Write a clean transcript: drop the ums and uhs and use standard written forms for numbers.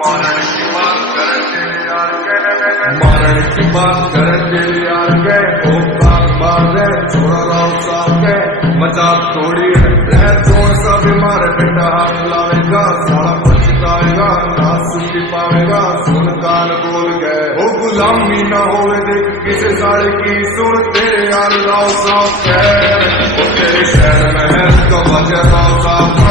मारण की बात कर तेरे यार के, मारण की बात कर तेरे यार के, ओ बात है छोड़ा राव साहब के, मजाक थोड़ी है रह जोर सा बीमार बेटा हाथ लावेगा, सारा पछताएगा ना सुन पावेगा, सुन कान बोल गए ओ गुलामी ना होवे देख किसे साड़े की सुन तेरे यार राव साहब के, ओ तेरे शहर में है तो वजह राव साहब